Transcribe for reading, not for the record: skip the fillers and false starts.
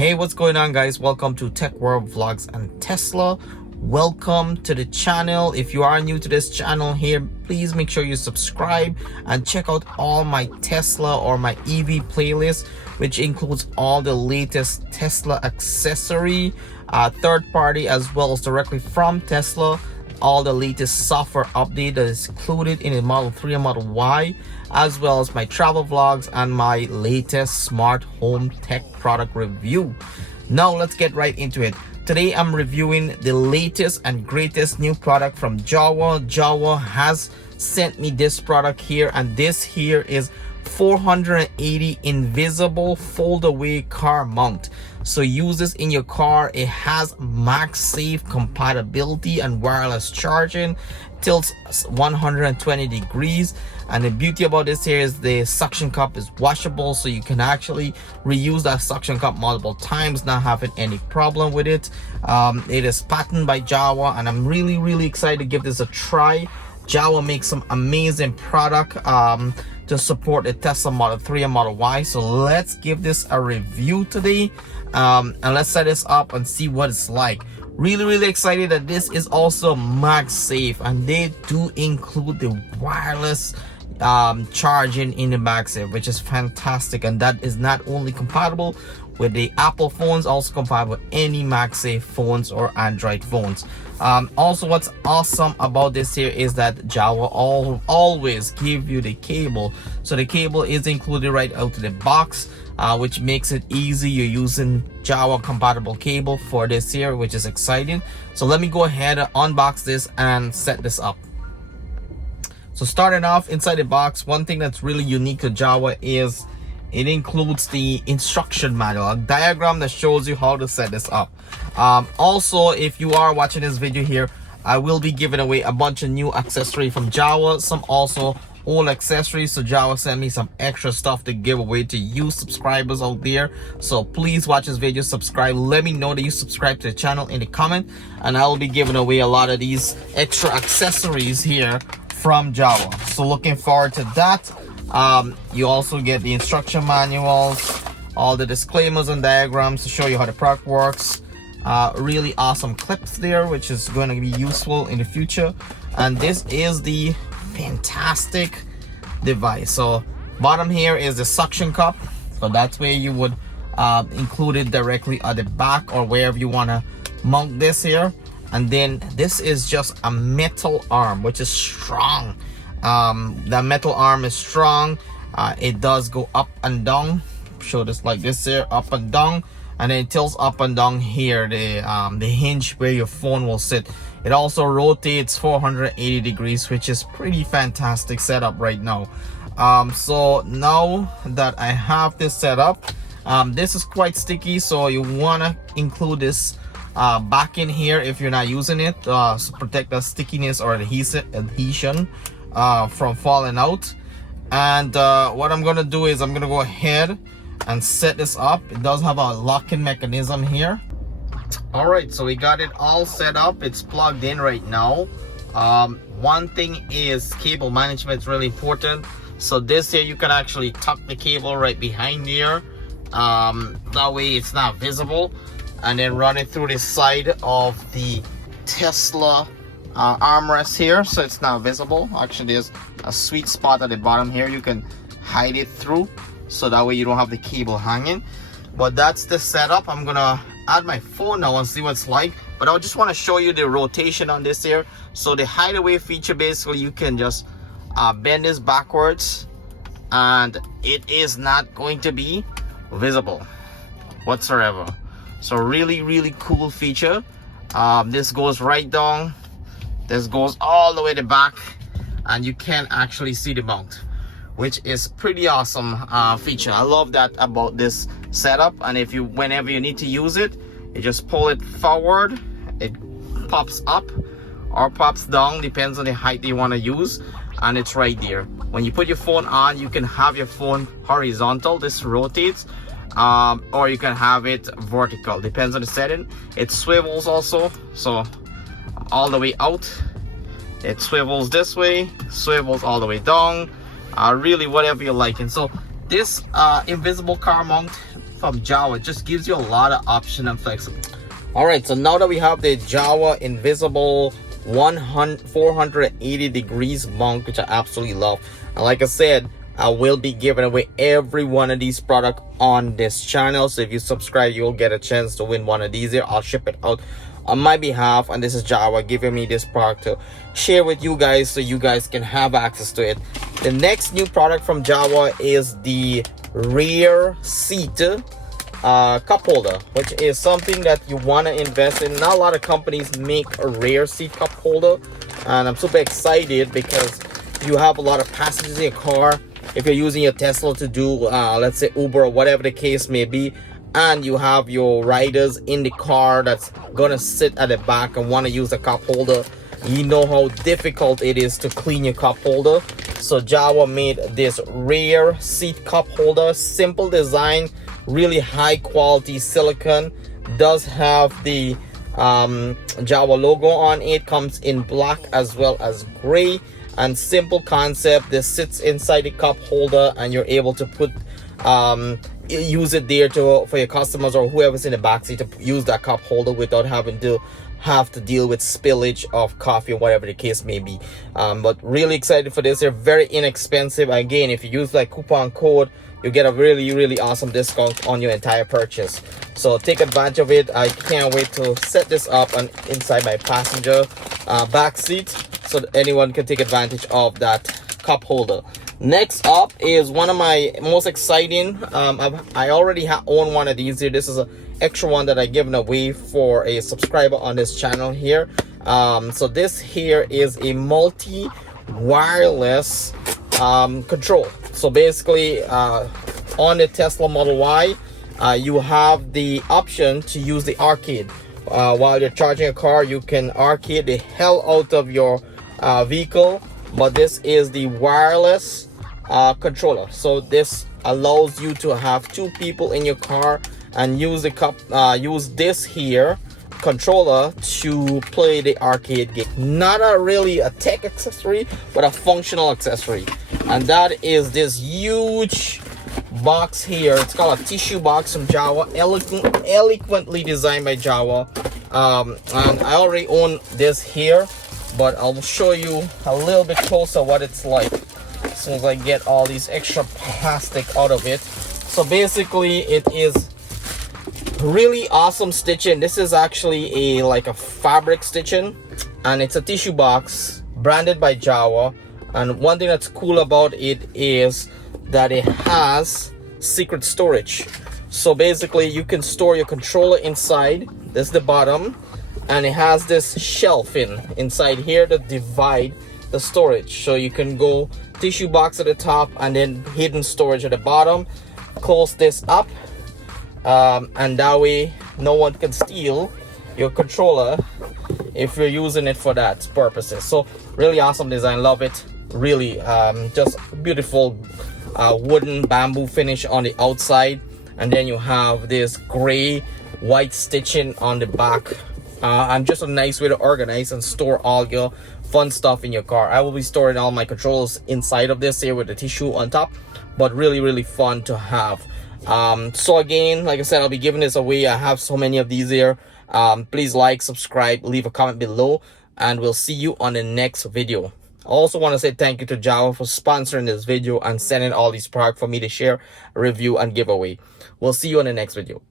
Hey, what's going on, guys? Welcome to Tech World Vlogs and Tesla. Welcome to the channel. If you are new to this channel here, please make sure you subscribe and check out all my Tesla or my EV playlist, which includes all the latest Tesla accessory, third party, as well as directly from Tesla. All the latest software update that is included in the Model 3 and Model Y, as well as my travel vlogs and my latest smart home tech product review. Now let's get right into it. Today I'm reviewing the latest and greatest new product from Jawa. Jawa has sent me this product here, and this here is 480 invisible fold-away car mount. So use this in your car. It has MagSafe compatibility and wireless charging, tilts 120 degrees, and the beauty about this here is the suction cup is washable, so you can actually reuse that suction cup multiple times, not having any problem with it. It is patented by Jawa, and I'm really excited to give this a try. Jawa makes some amazing product to support the Tesla Model 3 and Model Y. So let's give this a review today, and let's set this up and see what it's like. Really excited that this is also MagSafe, and they do include the wireless charging in the MagSafe, which is fantastic. And that is not only compatible with the Apple phones, also compatible with any MagSafe phones or Android phones. Also, what's awesome about this here is that Jawa always give you the cable. So the cable is included right out of the box, which makes it easy. You're using Jawa compatible cable for this here, which is exciting. So let me go ahead and unbox this and set this up. So starting off inside the box, one thing that's really unique to Jawa is it includes the instruction manual, a diagram that shows you how to set this up. Also, if you are watching this video here, I will be giving away a bunch of new accessories from Jawa, some also old accessories. So Jawa sent me some extra stuff to give away to you subscribers out there. So please watch this video, subscribe, let me know that you subscribe to the channel in the comment, and I will be giving away a lot of these extra accessories here from Jawa. So looking forward to that. You also get the instruction manuals, all the disclaimers and diagrams to show you how the product works. Really awesome clips there, which is going to be useful in the future. And this is the fantastic device. So bottom here is the suction cup, so that's where you would include it directly at the back or wherever you want to mount this here. And then this is just a metal arm, which is strong. The metal arm is strong. It does go up and down. Show this like this here, up and down, and then it tilts up and down here, the hinge where your phone will sit. It also rotates 480 degrees, which is pretty fantastic setup right now. So now that I have this set up, this is quite sticky, so you want to include this back in here if you're not using it, to protect the stickiness or adhesion from falling out. And what I'm gonna do is I'm gonna go ahead and set this up. It does have a locking mechanism here. All right, so we got it all set up. It's plugged in right now. One thing is cable management is really important. So this here, you can actually tuck the cable right behind here, that way it's not visible, and then run it through the side of the Tesla armrest here, so it's not visible. Actually, there's a sweet spot at the bottom here you can hide it through, so that way you don't have the cable hanging. But that's the setup. I'm gonna add my phone now and see what it's like, but I just want to show you the rotation on this here. So the hideaway feature, basically you can just bend this backwards and it is not going to be visible whatsoever. So really cool feature. This goes right down, this goes all the way to the back, and you can actually see the mount, which is pretty awesome feature. I love that about this setup. And if you, whenever you need to use it, you just pull it forward, it pops up or pops down, depends on the height you want to use, and it's right there. When you put your phone on, you can have your phone horizontal, this rotates, or you can have it vertical, depends on the setting. It swivels also, so all the way out, it swivels this way, swivels all the way down, really whatever you like. And so this invisible car mount from Jawa. It just gives you a lot of option and flexibility. All right, so now that we have the Jawa invisible 480 degrees mount, which I absolutely love, and like I said, I will be giving away every one of these products on this channel. So if you subscribe, you'll get a chance to win one of these here. I'll ship it out on my behalf, and this is Jawa giving me this product to share with you guys so you guys can have access to it. The next new product from Jawa is the rear seat cup holder, which is something that you want to invest in. Not a lot of companies make a rear seat cup holder, and I'm super excited because you have a lot of passengers in your car. If you're using your Tesla to do let's say Uber or whatever the case may be, and you have your riders in the car that's gonna sit at the back and want to use a cup holder, you know how difficult it is to clean your cup holder. So Jawa made this rear seat cup holder. Simple design, really high quality silicone, does have the Jawa logo on it, comes in black as well as gray, and simple concept. This sits inside the cup holder and you're able to put use it there for your customers or whoever's in the backseat to use that cup holder without having to deal with spillage of coffee or whatever the case may be. But really excited for this. They're very inexpensive. Again, if you use like coupon code, you get a really awesome discount on your entire purchase. So take advantage of it. I can't wait to set this up and inside my passenger back seat so that anyone can take advantage of that cup holder. Next up is one of my most exciting. I already own one of these here. This is an extra one that I given away for a subscriber on this channel here. So this here is a multi wireless control. So basically on the Tesla Model Y, you have the option to use the arcade. While you're charging a car, you can arcade the hell out of your vehicle, but this is the wireless controller. So this allows you to have two people in your car and use this here controller to play the arcade game. Not really a tech accessory, but a functional accessory, and that is this huge box here. It's called a tissue box from Jawa, eloquently designed by Jawa. And I already own this here, but I'll show you a little bit closer what it's like as soon as I get all these extra plastic out of it. So basically it is really awesome stitching. This is actually like a fabric stitching, and it's a tissue box branded by Jawa. And one thing that's cool about it is that it has secret storage. So basically you can store your controller inside. This is the bottom, and it has this shelf inside here to divide the storage. So you can go tissue box at the top and then hidden storage at the bottom. Close this up, and that way no one can steal your controller if you're using it for that purposes. So really awesome design, love it. Really just beautiful wooden bamboo finish on the outside, and then you have this gray white stitching on the back, and just a nice way to organize and store all your fun stuff in your car. I will be storing all my controls inside of this here with the tissue on top, but really fun to have. So again, like I said, I'll be giving this away. I have so many of these here. Please like, subscribe, leave a comment below, and we'll see you on the next video. I also want to say thank you to Jawa for sponsoring this video and sending all these products for me to share, review, and give away. We'll see you on the next video.